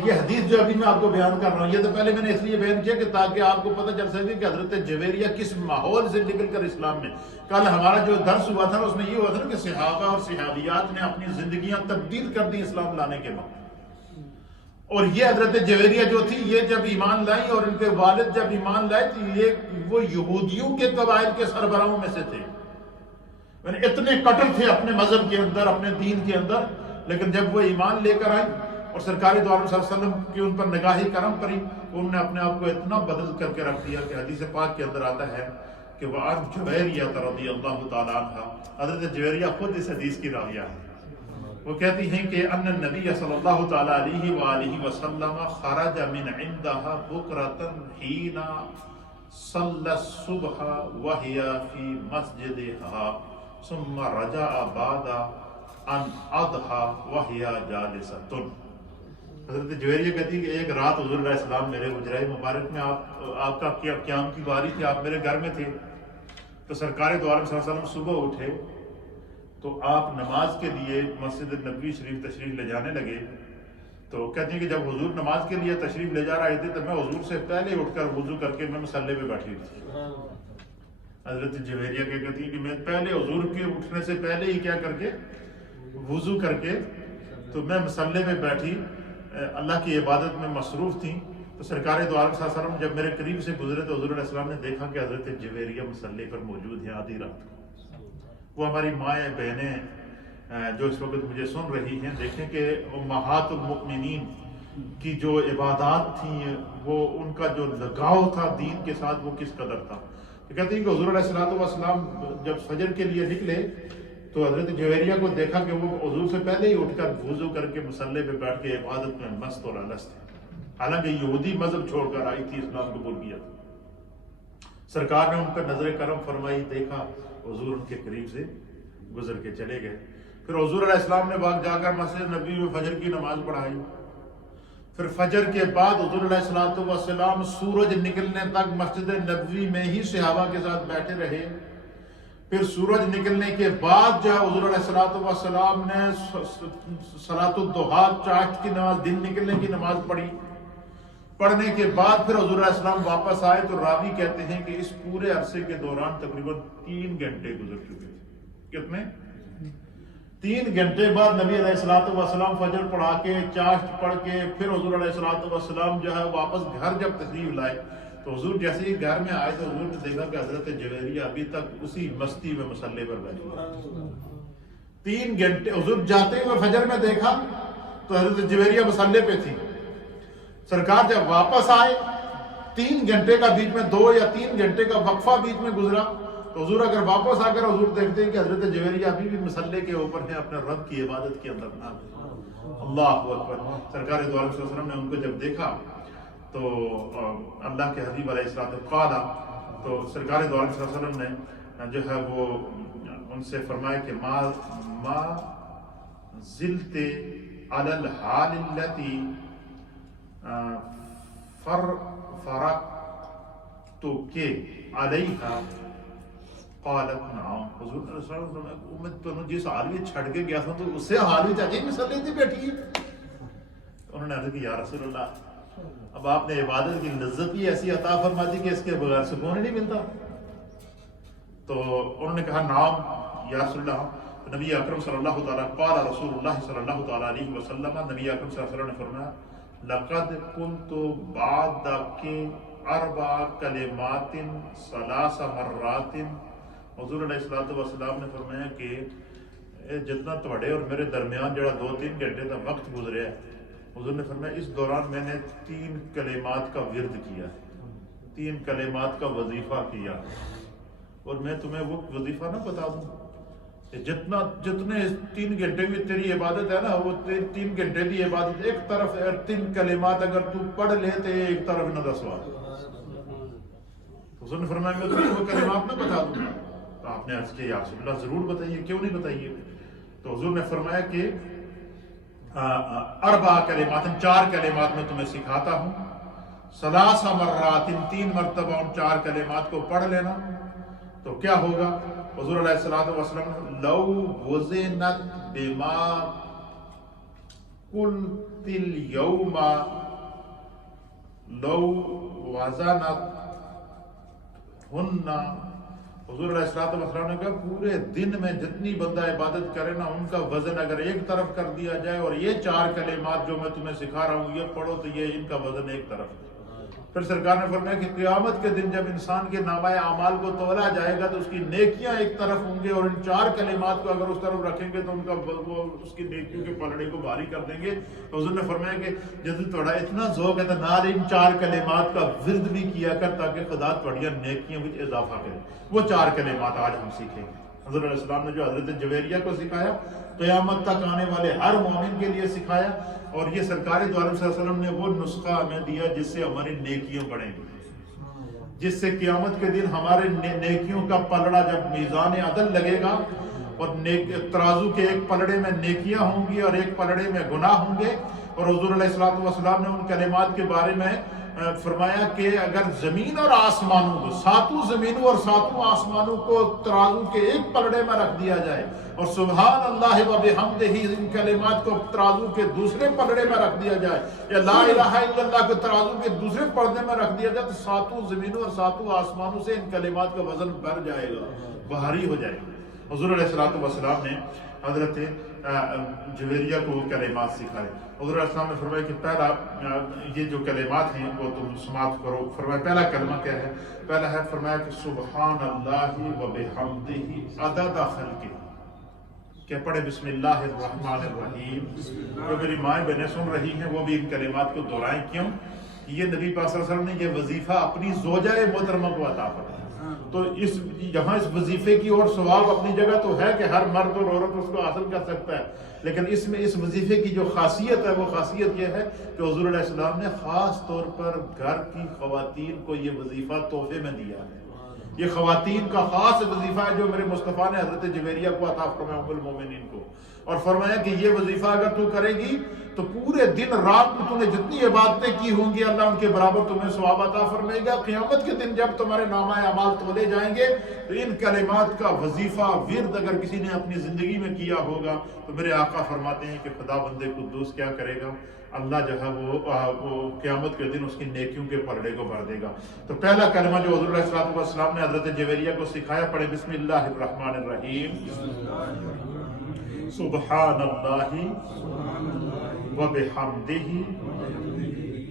یہ حدیث جو ابھی میں آپ کو بیان کر رہا ہوں، یہ تو پہلے میں نے اس لیے بیان کیا کہ تاکہ آپ کو پتہ چل سکے کہ حضرت جویریہ کس ماحول سے نکل کر اسلام میں۔ کل ہمارا جو درس ہوا تھا نا، اس میں یہ ہوا تھا نا کہ صحابہ اور صحابیات نے اپنی زندگیاں تبدیل کر دی اسلام لانے کے بعد، اور یہ حضرت جویریہ جو تھی، یہ جب ایمان لائی اور ان کے والد جب ایمان لائے تو یہ وہ یہودیوں کے قبائل کے سربراہوں میں سے تھے، یعنی اتنے کٹر تھے اپنے مذہب کے اندر، اپنے دین کے اندر، لیکن جب وہ ایمان لے کر آئے اور سرکار دو عالم صلی اللہ علیہ وسلم کی ان پر نگاہ کرم پڑی، انہوں نے اپنے آپ کو اتنا بدل کر کے رکھ دیا کہ حدیث پاک کے اندر آتا ہے کہ وَعَنْ جُوَيْرِيَّةَ رضی اللہ تعالیٰ عنہ، حضرت جویریہ خود اس حدیث کی راویہ ہے۔ وہ کہتی ہیں کہ ان النبی صلی اللہ تعالیٰ علیہ وآلہ وسلم خرج من عندها بکرة حین صلی الصبح وہی فی مسجدها ثم رجع بعد ان اضحى وہی جالسۃ۔ حضرت جویریہ کہتی ہے کہ ایک رات حضور علیہ السلام میرے حجرہ مبارک میں آپ کا قیام کی باری تھی، آپ میرے گھر میں تھے، تو سرکار دو عالم صلی اللہ علیہ وسلم صبح اٹھے تو آپ نماز کے لیے مسجد نبوی شریف تشریف لے جانے لگے۔ تو کہتے ہیں کہ جب حضور نماز کے لیے تشریف لے جا رہے تھے تو میں حضور سے پہلے اٹھ کر وضو کر کے میں مصلے پہ بیٹھی تھی۔ حضرت جویریہ کہتی ہیں کہ میں پہلے حضور کے اٹھنے سے پہلے ہی کیا کر کے وضو کر کے تو میں مصلے پہ بیٹھی، اللہ کی عبادت میں مصروف تھی۔ تو سرکار دو عالم صلی اللہ علیہ وسلم جب میرے قریب سے گزرے تو حضور علیہ السلام نے دیکھا کہ حضرت جویریہ مصلے پر موجود ہیں آدھی رات کو۔ وہ ہماری مائیں بہنیں جو اس وقت مجھے سن رہی ہیں، دیکھیں کہ امہات المؤمنین کی جو عبادات تھیں، وہ ان کا جو لگاؤ تھا دین کے ساتھ وہ کس قدر تھا۔ کہتے ہیں کہ حضور علیہ السلام جب فجر کے لیے نکلے تو حضرت جویریہ کو دیکھا کہ وہ حضور سے پہلے ہی اٹھ کر وضو کر کے مصلے پہ بیٹھ کے عبادت میں مست اور الس تھے، حالانکہ یہودی مذہب چھوڑ کر آئی تھی، اسلام قبول کیا تھا۔ سرکار نے ان پر نظر کرم فرمائی، دیکھا حضور ان کے قریب سے گزر کے چلے گئے۔ پھر حضور علیہ السلام نے باغ جا کر مسجد نبوی میں فجر کی نماز پڑھائی۔ پھر فجر کے بعد حضور علیہ السلام سورج نکلنے تک مسجد نبوی میں ہی صحابہ کے ساتھ بیٹھے رہے۔ پھر سورج نکلنے کے بعد جو حضور علیہ السلام نے صلاۃ الضحیٰ چاشت کی نماز، دن نکلنے کی نماز پڑھی۔ پڑھنے کے بعد پھر حضور علیہ السلام واپس آئے تو راوی کہتے ہیں کہ اس پورے عرصے کے دوران تقریباً 3 گھنٹے گزر چکے تھے۔ کتنے؟ 3 گھنٹے بعد نبی علیہ السلام فجر پڑھا کے چاشت پڑھ کے پھر حضور علیہ السلام جو ہے واپس گھر جب تشریف لائے تو حضور جیسے ہی گھر میں آئے تو حضور نے دیکھا کہ حضرت جویریہ ابھی تک اسی مستی میں مصلی پر بیٹھی۔ 3 گھنٹے حضور جاتے ہوئے فجر میں دیکھا تو حضرت جویریہ مصلی پہ تھی۔ سرکار جب واپس آئے 3 گھنٹے کا بیچ میں 2 یا 3 گھنٹے کا وقفہ بیچ میں گزرا تو حضور اگر واپس آ کر حضور دیکھتے ہیں کہ حضرت جویریہ ابھی بھی مصلی کے اوپر ہے، اپنے رب کی عبادت کے اندر نہ۔ اللہ اکبر۔ سرکار دو عالم صلی اللہ علیہ وسلم نے ان کو جب دیکھا تو اللہ کے حبیب علیہ السلام قال، تو سرکار دو عالم صلی اللہ علیہ وسلم نے جو ہے وہ ان سے فرمایا کہ ما زلت علی الحال التي فرقت کے علیہا قالت نعم۔ حضور صلی اللہ علیہ وسلم میں تو جس حال میں چھڑ کے گیا تھا تو اس سے حال میں چاہیے مصلی تھی بیٹھی ہے۔ انہوں نے عرض کی یا رسول اللہ، اب آپ نے عبادت کی لذت ہی ایسی عطا فرما دی کہ اس کے بغیر سکون ہی نہیں ملتا۔ تو انہوں نے کہا نعم یا رسول اللہ۔ نبی اکرم صلی اللہ تعالیٰ قال رسول اللہ صلی اللہ تعالیٰ علیہ وسلم، نبی اکرم صلی اللہ علیہ وسلم نے فرمایا لقد كنت بعدك 4 کلمات 3 مرات۔ حضور علیہ السلام نے فرمایا کہ جتنا تھوڑے اور میرے درمیان جڑا 2-3 گھنٹے کا وقت گزرے ہے، حضور نے فرمایا اس دوران میں نے 3 کلمات کا ورد کیا، 3 کلمات کا وظیفہ کیا۔ اور میں تمہیں وہ وظیفہ نہ بتا دوں کہ جتنے 3 گھنٹے میں تیری عبادت ہے نا، وہ 3 گھنٹے کی عبادت ایک طرف 3 کلمات اگر تو پڑھ لیتے ایک طرف نہ دسوا۔ حضور نے فرمایا میں تمہیں وہ کلمات نہ بتا دوں۔ تو آپ نے عرض کیا یا رسول اللہ ضرور بتائیے، کیوں نہیں بتائیے؟ تو حضور نے فرمایا کہ 4 کلمات 4 کلمات میں تمہیں سکھاتا ہوں، 3 مرات 3 مرتبہ ان 4 کلمات کو پڑھ لینا تو کیا ہوگا؟ حضور علیہ السلام لو وزنت بما قلت اليوم لو وزنت ہن، حضور علیہ السلام نے کہا پورے دن میں جتنی بندہ عبادت کرے نا ان کا وزن اگر ایک طرف کر دیا جائے اور یہ 4 کلمات جو میں تمہیں سکھا رہا ہوں یہ پڑھو تو یہ ان کا وزن ایک طرف ہے۔ پھر سرکار نے فرمایا کہ قیامت کے دن جب انسان کے نامہ اعمال کو تولا جائے گا تو اس کی نیکیاں ایک طرف ہوں گے اور ان 4 کلمات کو اگر اس طرف رکھیں گے تو ان کا وہ اس کی نیکیوں کے پلڑے کو بھاری کر دیں گے۔ تو حضور نے فرمایا کہ جب تھوڑا اتنا ذوق ہے تو نال ان 4 کلمات کا ورد بھی کیا کر تاکہ خدا تھوڑی نیکیوں میں اضافہ کرے۔ وہ 4 کلمات آج ہم سیکھیں گے۔ حضور علیہ السلام نے جو حضرت جویریہ کو سکھایا قیامت تک آنے والے ہر مومن کے لیے سکھایا، اور یہ سرکار دو عالم صلی اللہ علیہ وسلم نے وہ نسخہ ہمیں دیا جس سے ہماری نیکیاں بڑھیں گی، جس سے قیامت کے دن ہمارے نیکیوں کا پلڑا جب میزان عدل لگے گا اور ترازو کے ایک پلڑے میں نیکیاں ہوں گی اور ایک پلڑے میں گناہ ہوں گے۔ اور حضور علیہ السلام نے ان کلمات کے بارے میں فرمایا کہ اگر زمین اور آسمانوں کو 7 زمینوں اور 7 آسمانوں کو ترازو کے ایک پلڑے میں رکھ دیا جائے اور سبحان اللہ و بحمدہ ان کلمات کو ترازو کے دوسرے پلڑے میں رکھ دیا جائے یا لا الہ الا اللہ کو ترازو کے دوسرے پلڑے میں رکھ دیا جائے تو 7 زمینوں اور 7 آسمانوں سے ان کلمات کا وزن بڑھ جائے گا، بھاری ہو جائے گا۔ حضور علیہ السلام نے حضرت جویریہ کو وہ کلمات سکھائے۔ حضور علیہ السلام نے فرمایا کہ پہلا یہ جو کلمات ہیں وہ تم سماعت کرو۔ فرمایا پہلا کلمہ کیا ہے؟ پہلا ہے فرمایا کہ سبحان اللہ و بحمدہ عدد خلقہ، کہ پڑھے بسم اللہ الرحمن الرحیم۔ جو میری مائیں بہنیں سن رہی ہیں وہ بھی ان کلمات کو دہرائیں، کیوں؟ یہ نبی پاک صلی اللہ علیہ وسلم نے یہ وظیفہ اپنی زوجہ محترمہ کو عطا فرمایا۔ تو یہاں اس وظیفے کی اور ثواب اپنی جگہ تو ہے کہ ہر مرد اور عورت اس کو حاصل کر سکتا ہے، لیکن اس میں اس وظیفے کی جو خاصیت ہے وہ خاصیت یہ ہے کہ حضور علیہ السلام نے خاص طور پر گھر کی خواتین کو یہ وظیفہ تحفے میں دیا ہے یہ خواتین کا خاص وظیفہ ہے جو میرے مصطفیٰ نے حضرت جویریہ کو عطا فرمایا ام المومنین کو، اور فرمایا کہ یہ وظیفہ اگر تو کرے گی تو پورے دن رات میں تو نے جتنی عبادتیں کی ہوں گی اللہ ان کے برابر تمہیں ثواب عطا فرمائے گا۔ قیامت کے دن جب تمہارے نامہ اعمال تولے جائیں گے تو ان کلمات کا وظیفہ ورد اگر کسی نے اپنی زندگی میں کیا ہوگا تو میرے آقا فرماتے ہیں کہ خدا بندے قدوس کیا کرے گا، اللہ جو ہے وہ قیامت کے دن اس کی نیکیوں کے پلڑے کو بھر دے گا۔ تو پہلا کلمہ جو حضور علیہ السلام نے حضرت جویریہ کو سکھایا، پڑھے بسم اللہ الرحمن الرحیم، سبحان اللہ وبحمدہ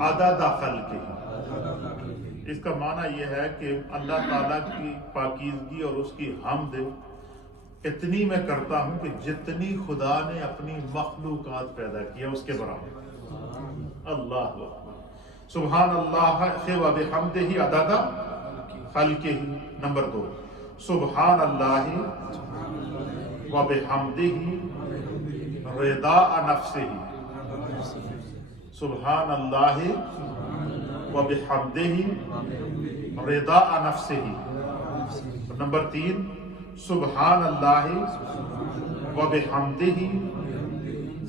عدد خلقہ۔ اس کا معنی یہ ہے کہ اللہ تعالیٰ کی پاکیزگی اور اس کی حمد اتنی میں کرتا ہوں کہ جتنی خدا نے اپنی مخلوقات پیدا کیا اس کے برابر۔ اللہ اکبر، سبحان اللہ وبحمدہ عدد خلقہ۔ نمبر 2، سبحان اللہ وبحمدہ رضاء نفسہ۔ سبحان اللہ وبحمدہ رضاء نفسہ۔ نمبر 3، سبحان اللہ وبحمدہ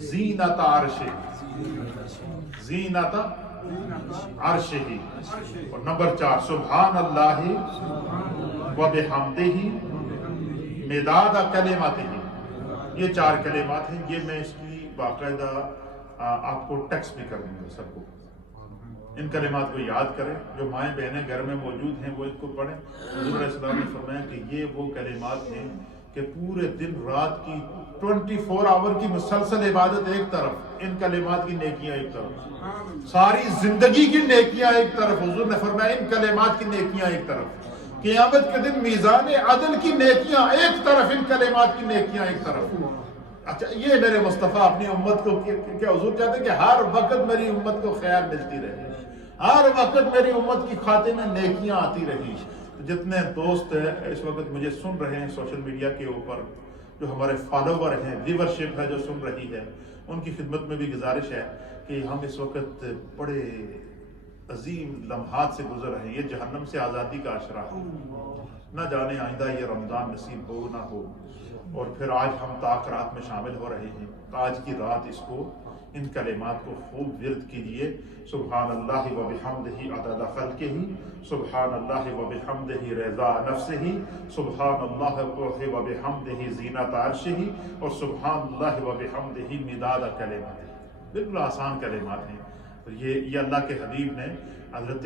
زینت عرشہ، زینت عرشہ۔ اور نمبر 4، سبحان اللہ وبحمدہ مداد کلماتہ۔ یہ 4 کلمات ہیں، یہ میں اس کی باقاعدہ آپ کو ٹیکسٹ بھی کر دوں گا سب کو۔ ان کلمات کو یاد کریں، جو مائیں بہنیں گھر میں موجود ہیں وہ اس کو پڑھیں۔ حضور علیہ السلام نے فرمایا کہ یہ وہ کلمات ہیں کہ پورے دن رات کی 24 آور کی مسلسل عبادت ایک طرف، ان کلمات کی نیکیاں ایک طرف، ساری زندگی کی نیکیاں ایک طرف۔ حضور نے فرمایا ان کلمات کی نیکیاں ایک طرف، قیامت کے دن میزان عدل کی نیکیاں ایک طرف، ان کلمات کی نیکیاں ایک طرف۔ اچھا، یہ میرے مصطفیٰ اپنی امت کو کیا حضور چاہتے ہیں کہ ہر وقت میری امت کو خیر ملتی رہے، ہر وقت میری امت کی کھاتے میں نیکیاں آتی رہی۔ جتنے دوست اس وقت مجھے سن رہے ہیں سوشل میڈیا کے اوپر، جو ہمارے فالوور ہیں، ویورشپ ہے جو سن رہی ہے، ان کی خدمت میں بھی گزارش ہے کہ ہم اس وقت بڑے عظیم لمحات سے گزر رہے ہیں۔ یہ جہنم سے آزادی کا عشرہ ہے، نہ جانے آئندہ یہ رمضان نصیب ہو نہ ہو، اور پھر آج ہم طاق رات میں شامل ہو رہے ہیں۔ آج کی رات اس کو، ان کلمات کو خوب ورد کیجیے۔ سبحان اللہ وبحمدہ عدد خلقہ، سبحان اللہ وبحمدہ رضاء نفسہ، سبحان اللہ وبحمدہ زینت عرشہ، اور سبحان اللہ وبحمدہ مداد کلماتہ۔ بالکل آسان کلمات ہیں۔ یہ اللہ کے حبیب نے حضرت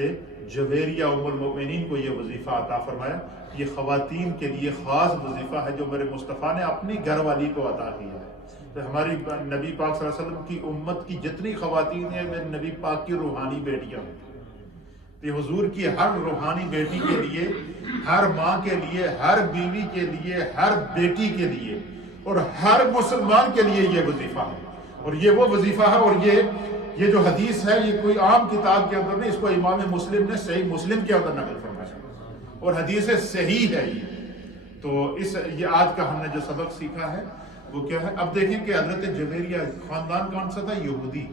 جویریہ ام المؤمنین کو یہ وظیفہ عطا فرمایا۔ یہ خواتین کے لیے خاص وظیفہ ہے جو میرے مصطفیٰ نے اپنی گھر والی کو عطا کیا ہے۔ تو ہماری نبی پاک صلی اللہ علیہ وسلم کی امت کی جتنی خواتین ہیں میرے نبی پاک کی روحانی بیٹیاں ہیں۔ تو حضور کی ہر روحانی بیٹی کے لیے، ہر ماں کے لیے، ہر بیوی کے لیے، ہر بیٹی کے لیے اور ہر مسلمان کے لیے یہ وظیفہ ہے۔ اور یہ وہ وظیفہ ہے، اور یہ جو حدیث ہے یہ کوئی عام کتاب کے اندر نہیں، اس کو امام مسلم نے صحیح مسلم کے اندر نقل فرمایا، اور حدیث صحیح ہے یہ۔ تو یہ آج کا ہم نے جو سبق سیکھا ہے وہ کیا ہے؟ اب دیکھیں کہ حضرت جویریہ خاندان کون سا تھا؟ یہودی،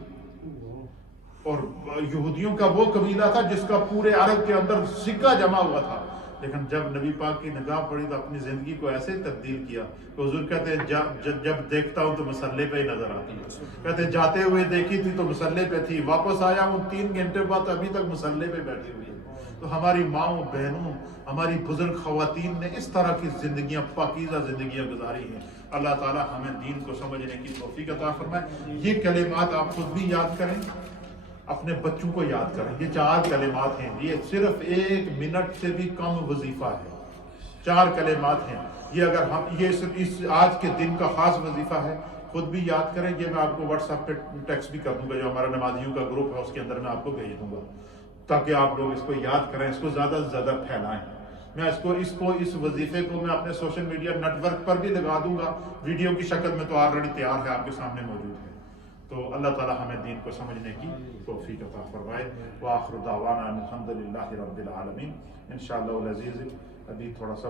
اور یہودیوں کا وہ قبیلہ تھا جس کا پورے عرب کے اندر سکہ جمع ہوا تھا۔ لیکن جب نبی پاک کی نگاہ پڑی تو اپنی زندگی کو ایسے تبدیل کیا کہ حضور کہتے ہیں جب دیکھتا ہوں تو مسلح پہ ہی نظر آتی ہے۔ کہتے ہیں جاتے ہوئے دیکھی تھی تو مسلح پہ تھی، واپس آیا ہوں 3 گھنٹے بعد ابھی تک مسلح پہ بیٹھی ہوئی ہے۔ تو ہماری ماؤں بہنوں، ہماری بزرگ خواتین نے اس طرح کی زندگیاں، پاکیزہ زندگیاں گزاری ہیں۔ اللہ تعالیٰ ہمیں دین کو سمجھنے کی توفیق عطا فرمائے۔ یہ کلمات آپ خود بھی یاد کریں، اپنے بچوں کو یاد کریں۔ یہ 4 کلمات ہیں، یہ صرف 1 منٹ سے بھی کم وظیفہ ہے۔ 4 کلمات ہیں، یہ اگر ہم اس آج کے دن کا خاص وظیفہ ہے، خود بھی یاد کریں۔ یہ میں آپ کو واٹس ایپ پہ ٹیکسٹ بھی کر دوں گا، جو ہمارا نمازیوں کا گروپ ہے اس کے اندر میں آپ کو بھیج دوں گا، تاکہ آپ لوگ اس کو یاد کریں، اس کو زیادہ سے زیادہ پھیلائیں۔ میں اس وظیفے کو میں اپنے سوشل میڈیا نیٹ ورک پر بھی لگا دوں گا، ویڈیو کی شکل میں تو آلریڈی تیار ہے، آپ کے سامنے موجود ہے۔ تو اللہ تعالیٰ ہمیں دین کو سمجھنے کی توفیق عطا فرمائے۔ وآخر دعوانا الحمدللہ رب العالمین۔ انشاءاللہ العزیز ابھی تھوڑا سا